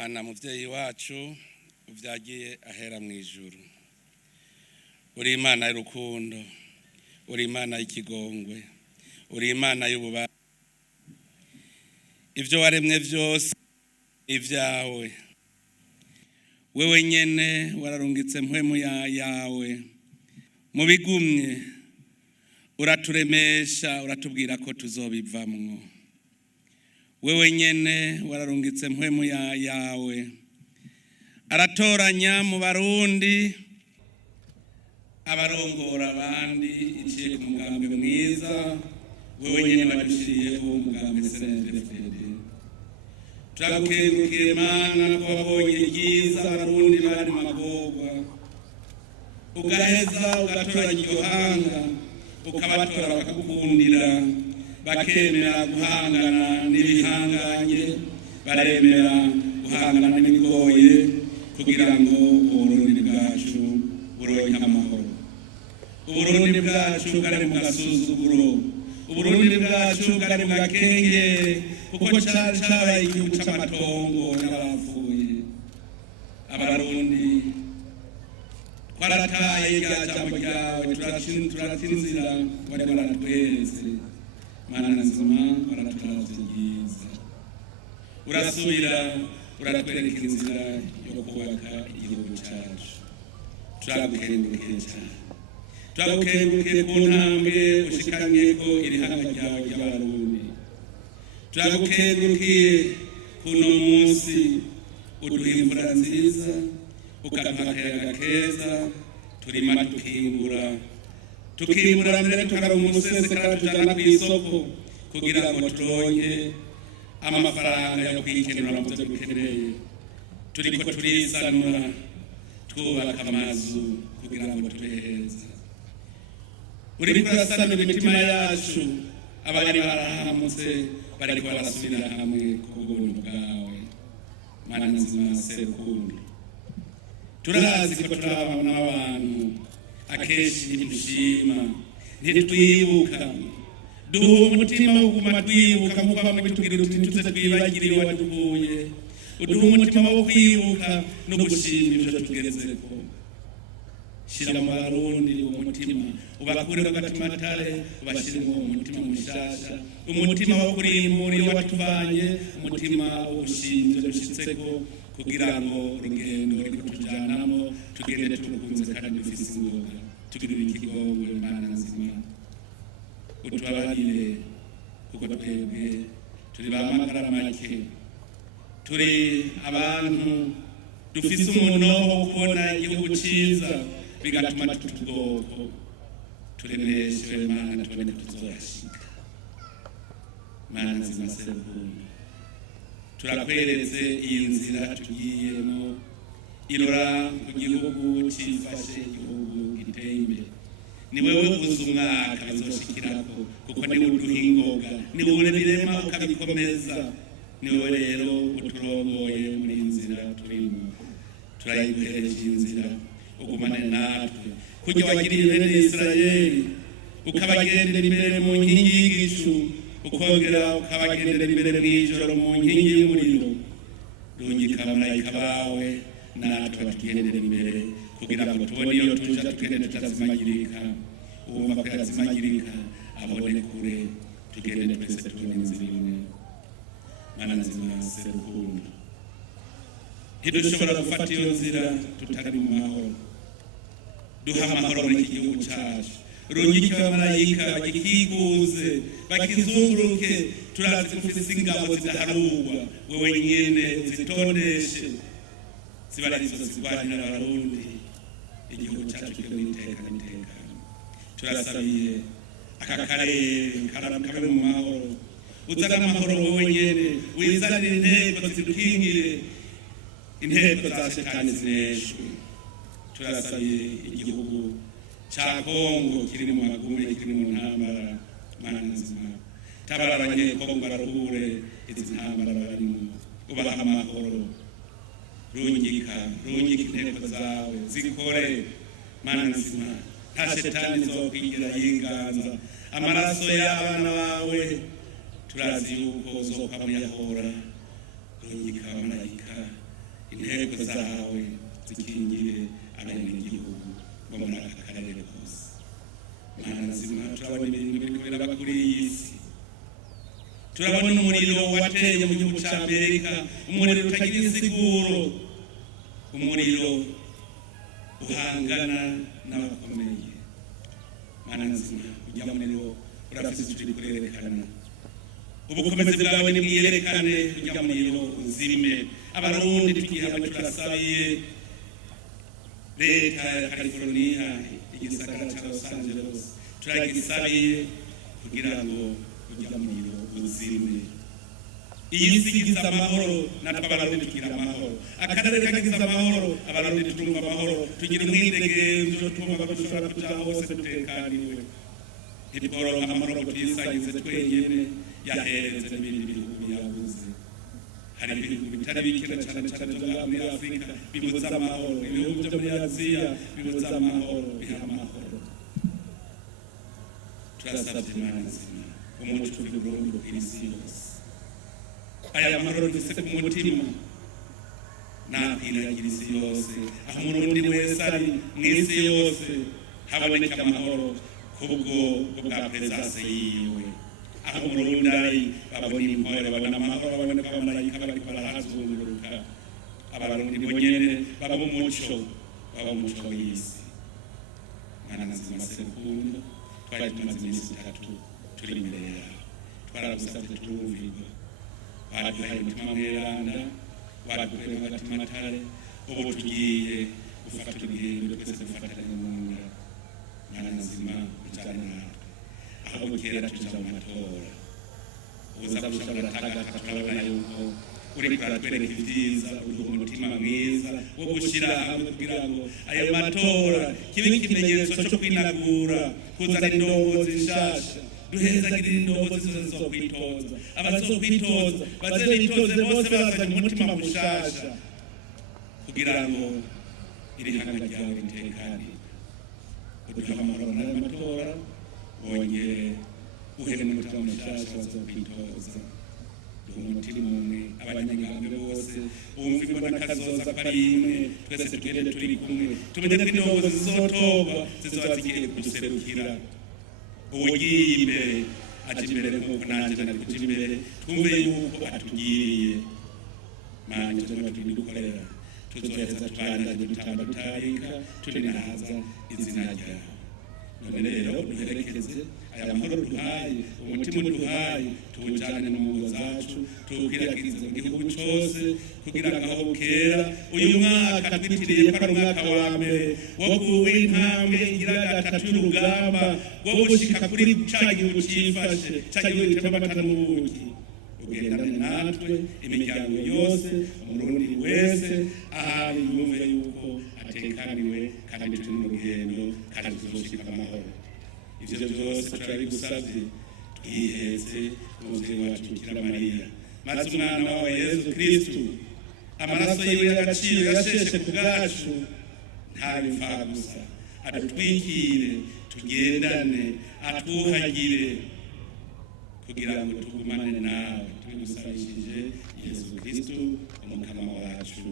Mana muvyeyi wacu uvyagiye ahera mwijuru, uri Imana y'urukundo, uri Imana y'ikigongwe, uri Imana y'ububasha. Ivyo waremye vyose ivyawe, wewe nyene wararungitse mpwemu yawe mu bigumye, uraturemesha, uratubwira ko tuzobivamwo. Wewe nyene wararungitse mpwemu yawe, aratoranya mu Barundi abarongora abandi iciye ku mugambi mwiza, wewe nyene wadushiriyeho umugambi CNDD-FDD. Turagukengurukiye Mana ko wabonye ryiza Abarundi bari magorwa, ugaheza ugatoranya iryo hanga, ukabatora bakagukundira, bakemera guhangana n'ibihanganye, baremera guhangana n'ibigoye kugira ngo Uburundi bwacu buronke amahoro. Uburundi bwacu bwari mu gasuzuguro, Uburundi bwacu bwari mu gakenge, kuko cabaye igihugu c'amatongo n'abapfuye. Abarundi twarataye rya jambo ryawe, turatsinzira wari waratweretse. Mana nzima waraturaze ryiza, urasubira uratwereka inzira yo kubaka igihugu cacu. Turagukengurukiye cyane, turagukengurukiye ku ntambwe ushikanyeko iri hanga ryawe ry'Abarundi. Turagukengurukiye kuno munsi uduha imvura nziza, ukaduha akayaga keza, turima tukimbura mbere tukaronka umusesekara tujana kw'isoko kugira ngo turonke amafaranga yo kwikenura mu vyo dukeneye. Turiko turisanura twubaka amazu kugira ngo tubeheza. Uriko urasanura imitima yacu, abari barahamutse bariko barasubira hamwe ku bw'ubuntu bwawe. Mana nzima serukundo, turazi ko turabana n'abantu akenshi ntidushima, ntitwibuka. Duha umutima wo kuguma twibuka nk'uko bamwe bitubwira uti tuze twibagire wadukuye. Uduha umutima wo kwibuka no gushima ivyo tugezeko. Shira mu Barundi umutima, ubakure ku gatimatare, ubashiremo umutima mushasha, umutima wo kurimbura iyo watuvanye, umutima wo gushima ivyo dushitseko, kugira ngo urugendo ruriko tujanamo tugende turukunze kandi dufise ingoga. Tugirire ikigongwe Mana nzima, utubabarire kuko twebwe turi bamagara make, turi abantu dufise umunoho wo kubona igihugu ciza, bigatuma tutugoko. Turemeshe Mana tubone tuzoyashika. Mana nzima serukundo, turakweretse iyi nzira tugiyemo, irora ku gihugu cifashe, igihugu giteye imbere. Ni wewe uzi umwaka bizoshikirako, kuko ni uduha ingoga, ni wewe birema ukabikomeza. Ni wewe rero uturongoye muri inzira turimo. Turayiguhereje inzira, ugumane natwe kurya wagiriye bene Isirayeli, ukabagendera imbere mu nkingi y'igicu, ukongera ukabagendera imbere mw'ijoro mu nkingi y'umuriro. Rungika abamarayika bawe natwe batugendere imbere, kugira ngo tubone iyo tuja tugende tutazimagirika. Uwumva ko yazimagirika abone kure, tugende twese tubone inzira imwe. Mana nzima serukundo, ntidushobora gufata iyo nzira tutari mu mahoro. Duha amahoro muri iki gihugu cacu, rungika abamarayika bagikiguze, bakizunguruke. Turazi ufise ingabo zidaharurwa, wewe nyene uzitondeshe, ziba arizo zirwanira Abarundi, igihugu cacu kibe itekano. Turasabiye aka karere kabe mu mahoro, uzane amahoro wowe nyene, wizanire inteko zidukingire, inteko za shetani zineshwe. Turasabiye igihugu ca Kongo kiri mu magume, kiri mu ntambara. Mana nzima tabara abanyekongo bararuhure izi ntambara barimo, ubaha amahoro. Rungika inteko zawe zikore. Mana nzima nta shetani zokwigira yinganza amaraso y'abana bawe. Turazi yuko uzokwamuyahora. Rungika abamarayika inteko zawe zikingire abenegihugu bo muri aka karere kose. Mana nzima, turabona ibintu biriko biraba kuri iyi si, turabona umuriro wateye mu gihugu cya Amerika, umuriro utagira insiguro, umuriro uhangana n'abakomeye. Mana nzima, ujya muriro urafise icyo uri kurerekana, ubukomezi bwawe nibwiyerekane, ujya muriro uzime. Abarundi tugiye hamwe turasabiye leta ya California, igisagara cya Los Angeles, turagisabiye kugira ngo ujya muriro uzime. Iyi si igize amahoro, natwe abarundi tugira amahoro. Akarere kagize amahoro, abarundi turumva amahoro, tugira umwidegemvyo, twumva ko dushobora kuja hose dutekaniwe. Ntitworonka amahoro ngo tuyisangize twenyene, yahereze n'ibindi bihugu yabuze. Hari ibihugu bitari bikene cane cane vyo ngaha muri Afrika bibuze amahoro, ibihugu vyo muri Aziya bibuze amahoro, biha amahoro. Turasavye Mana nzima, umuco w'Uburundi kw'isi yose. Aya mahoro dufise ku mutima nakwiragira isi yose, aho umurundi wese ari mw'isi yose haboneka amahoro kubwo bwa presence yiwe. Aho umurundi ari babona impore, babona amahoro, babona abamarayika bariko barahazunguruka. Abarundi bonyene baba umuco, baba umuco w'isi. Mana nzima serukundo, twari tumaze iminsi 3 turi imbere yawe, twaragusavye turumvirwa, waduhaye umutima mweranda, waduhaye agatima matare, ubu tugiye gufata urugendo twese dufatanye mu nda. Mana nzima ujane natwe, aho bukera tuja mu matora, uza gushobora tagata turabona yuko uriko uratwereka ivyiza, uduha umutima mwiza wo gushira hamwe kugira ngo ayo matora kibe ikimenyetso co kwinagura, kuzana indongozi nshasha, duhezagirira indongozi zizokwitoza. Abazokwitoza baze bitoze bose bazanye umutima mushasha, kugira ngo iri hanga ryawe ritekane. Uduha amahoro n'ayo matora, wongere uhe n'umutima mushasha bazokwitoza. Duha umutima umwe abanyamigambwe bose, bumva imbona kazoza ko ari imwe, twese tugende turi kumwe, tumenye ko indongozi zizotorwa zizoba zigiye kuduserukira. Ugiye imbere aje imbere nk'uko nanjye nari kuja imbere, twumve yuko atugiriye. Manje tuba turi dukorera, tuzoheza tubandanye dutamba dutayika, tuninahaza izina ryawe. None rero duherekeze aya mahoro duhaye, umutima duhaye, tuwujane no mu ngo zacu, tuwukwiragize mu gihugu cose, kugira ngo aho bukera uyu mwaka twitiriye ko ari umwaka wa mbere wo kuw'intambwe igira gatatu y'urugamba wo gushika kuri ca gihugu cifashe, ca gihugu gitemba amata n'ubuki. Ugendane natwe, imiryango yose, umurundi wese ahari yumve yuko atekaniwe, kandi turi mu rugendo, kandi tuzoshika amahoro. Ivyo vyose turabigusavye twiheze umuvyeyi wacu Bikira Mariya, maze umwana wawe Yezu Kristu amaraso yiwe y'agaciro yasheshe ku bwacu ntabe impfagusa, adutwikire, tugendane, atwuhagire, kugira ngo tugumane nawe, tubigusabishije Yezu Kristu umukama wacu.